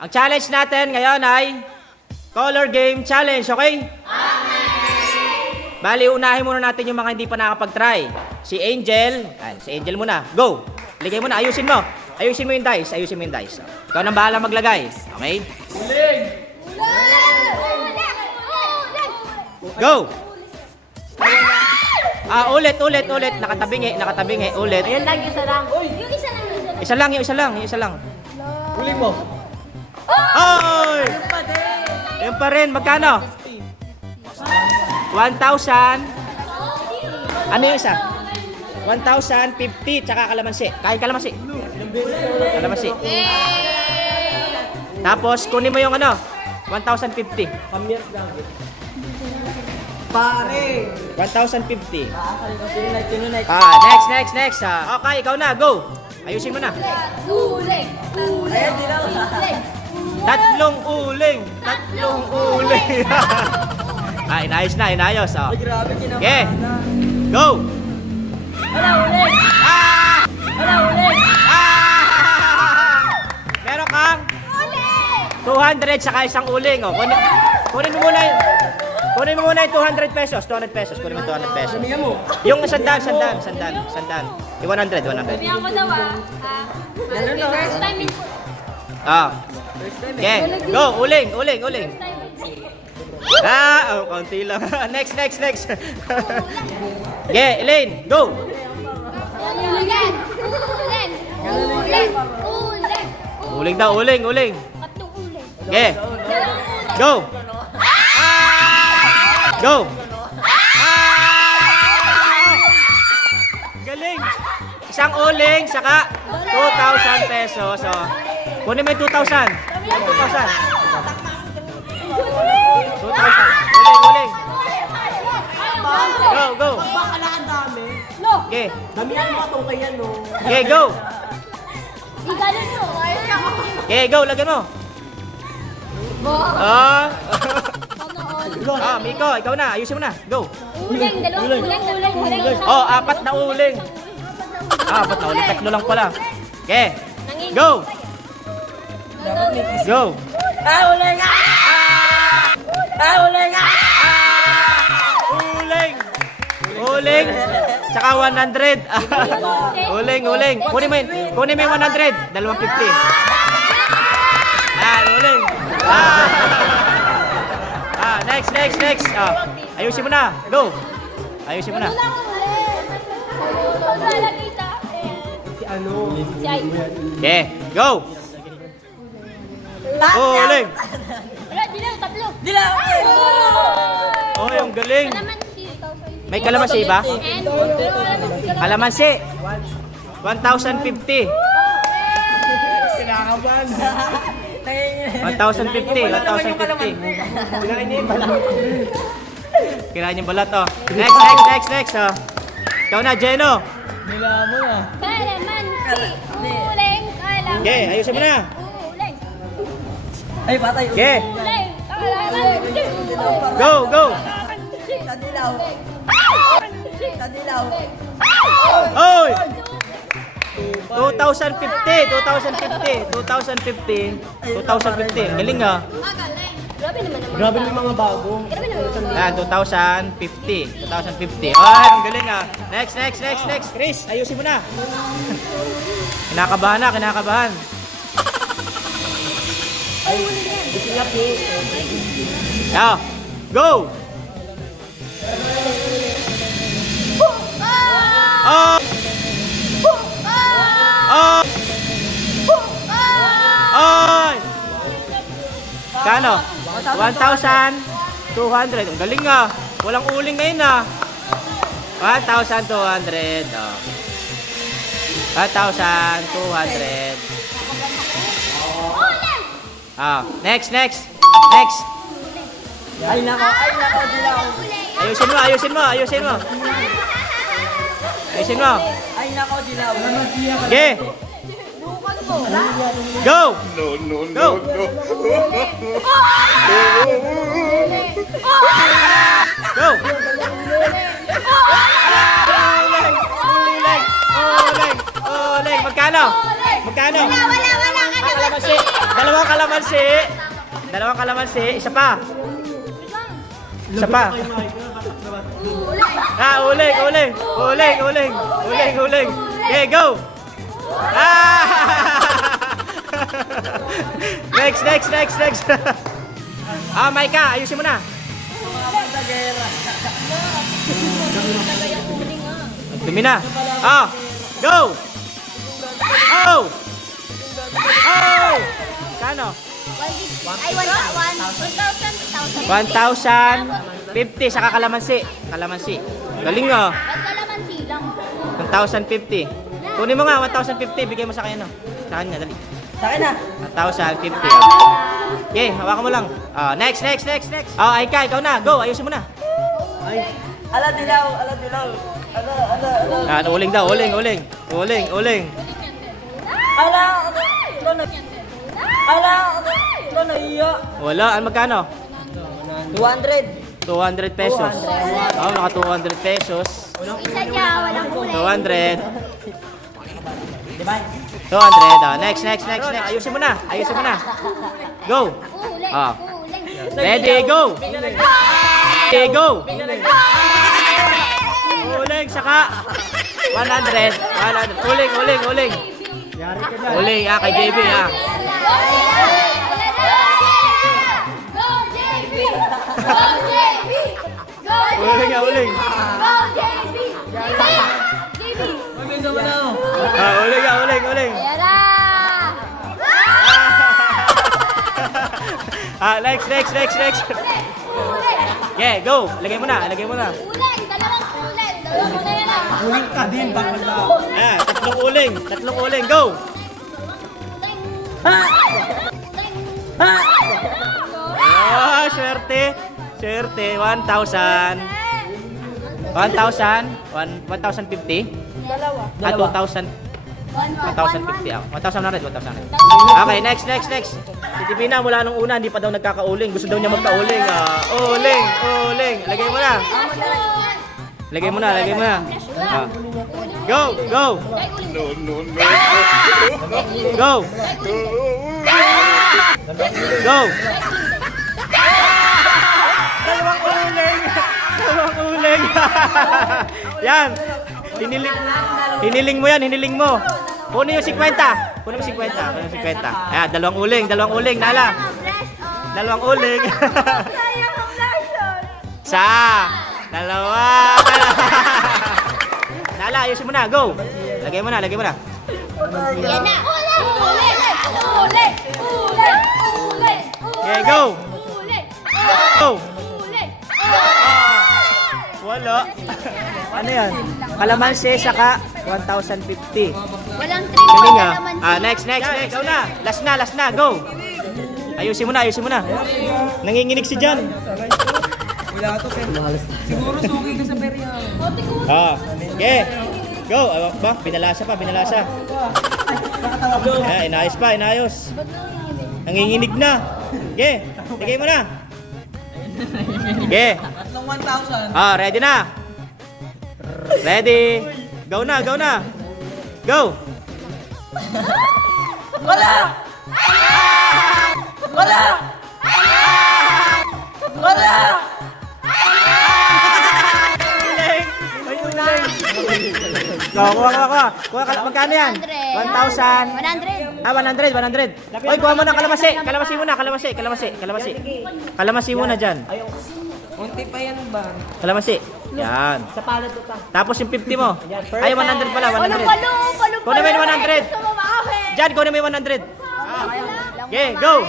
Ang challenge natin ngayon ay color game challenge, okay? Bali, unahin muna natin yung mga hindi pa nakapag-try. Si Angel. Ayan, si Angel muna. Go! Ligay mo na. Ayusin mo. Ayusin mo yung dice. Ayusin mo yung dice. Ikaw nang bahala maglagay. Okay? Uling! Go! Ulit. Nakatabingi. Ulit. Ayan lang, isa lang. Yung isa lang. Uling mo. Oy! Yung pa rin. Magkano? 1,000. Ano yung isa? 1,050 tsaka kalamansi. Kain kalamansi. Kalamansi. Tapos kunin mo yung ano? 1,050. Pamiyas lang. Pare! 1,050. Tinunay. Next. Okay, ikaw na. Go. Ayusin mo na. Ayan, dilaw. Tatlong uling. Inayos. Oh. Ay, grabe, kinabahan Okay. na. Go. Wala, ulit. Meron kang 200 saka isang uling. Oh. Kunin mo muna yung 200 pesos. 200 pesos. Kunin mo 200 pesos. Samihan mo. Yung sandaan. Yung 100. Sabihan ko daw Ganun na. First time in... First time eh. Okay. Go. Uling. Konti lang. Next. Okay, Elaine. Go. Uling daw. Tatlong uling. Okay. Go. Go. Galing. Isang uling, saka 2,000 pesos. So, kunin mo yung 2,000. 2,000. Uling. Go. Bakala ang dami. Okay. Damihan mo itong kaya, no? Okay, go. Igalan mo. Okay, go. Lagyan mo. Miko, ikaw na. Ayusin mo na. Go. Uling, dalawang uling. Oh, 4 na uling. 4 na uling. 3 lang pala. Okay. Go. Go. Uling! Uling. Tsaka 100. Uling. Kunin mo yung 100. 250. Uling. Next. Ayusin mo na. Go. Ayusin mo na. Si ano? Si Ay. Okay. Go. Uling. Wala, dilaw, tatlo. Dilaw! Oh, yung galing. Kalamansi. May kalamansi ba? And Kalamansi. 1,050. Kinakabahan. 1,050. Kinain niya yung balang. Kirain yung balat, oh. Next. Oh. Ikaw na, Jeno. Nila mo na. kalamansi. Uling, kalamansi. Okay, ayusin mo na. Uling. Ay, patay. Okay. Uling, kalamansi. Go. Tadilaw. Oy! 2,050. Galing ah. Grabe naman naman. Grabe yung mga bago. Grabe naman. Yan, 2,050. Ay, ang galing ah. Next. Chris, ayusin mo na. Kinakabahan. Yeah. Go! Kano? 1,200. Ang galing ah. Walang uling ngayon ah. 1,200. 1,200. Next. Ay, nako, dilaw. Ayusin mo. Ay, nako, dilaw. Okay. Go. No. Go. Uling. Magkano? Wala. Kalamansi. Dalawang kalamansi. Dalawang kalamansi. Isa pa. Isa pa. Uling. Okay, go. Next. Maika, ayusin mo na. Dumi na. Go. Kano? Ay, 1,050 saka kalamansi. Galing nga. Ba't kalamansi lang? 1,050. Kunin mo nga 1,050, bigay mo sa kanya, no? Sa kanya, dali. Sa akin na. 1,050. Okay, hawakan mo lang. Next. Aika, ikaw na. Go, ayusin mo na. Ay. Ala dilaw. Ala. Uling daw, uling. Ala. Ano na iya? Wala, magkano? 200. 200 pesos. Naka 200 pesos. Isa dyan, walang kulay. 200. 200. Next. Ayusin mo na. Go. Kulay. Ready, go. Uling, saka 100. Uling. Uling, kay JB, Go, JB! Go, JB! Go, JB! Uling. Go, JB! JB! Uling. Ayan na! Next. Kulay! Yeah, go. Lagay mo na. Kulay! Dalawang kulay! Dalawang kulay yan ah! Uling ka din, bakit ba? Tatlong uling. Go. Swerte. 1,000. 1,050. Dalawa. 2,000. 1,050. 1,100. Okay, next. Si Divina mula nung una, hindi pa daw nagkakauling. Gusto daw niya magkauling. Uling. Lagay mo na. Go. Dalawang uling. Yan. Hiniling mo. Kunin yung 50. Ayan, dalawang uling. Nala. Dalawang uling. Dalawa. Nala, ayusin mo na. Go. Lagay mo na. Yan na! Kulay! Okay, go. Wala. Ano yan? Kalamansi saka 1,050. Walang Galing trim. Next. Ikaw na. Last na. Go. Ayusin mo na. Nanginginig si Jan. Siguro suki ka sa perya. Okay. Go. Binalasa pa. Inayos. Nanginginig na. Okay. Lagay mo na. Okay. Tatlong 1,000. Ready na. Ready. Go na. Go. Wala! May uling. Kuha. Magkano yan? 1,000. 100. 100. Oy, kuha mo na kalamansi. Kalamansi muna dyan. Unti pa yan ba? Kalamansi. Yan. Sa palad ko pa. Tapos yung 50 mo. Ay, 100 pala. 100. Palo. Kunin mo yung 100. Dyan, kunin mo yung 100. Okay, go.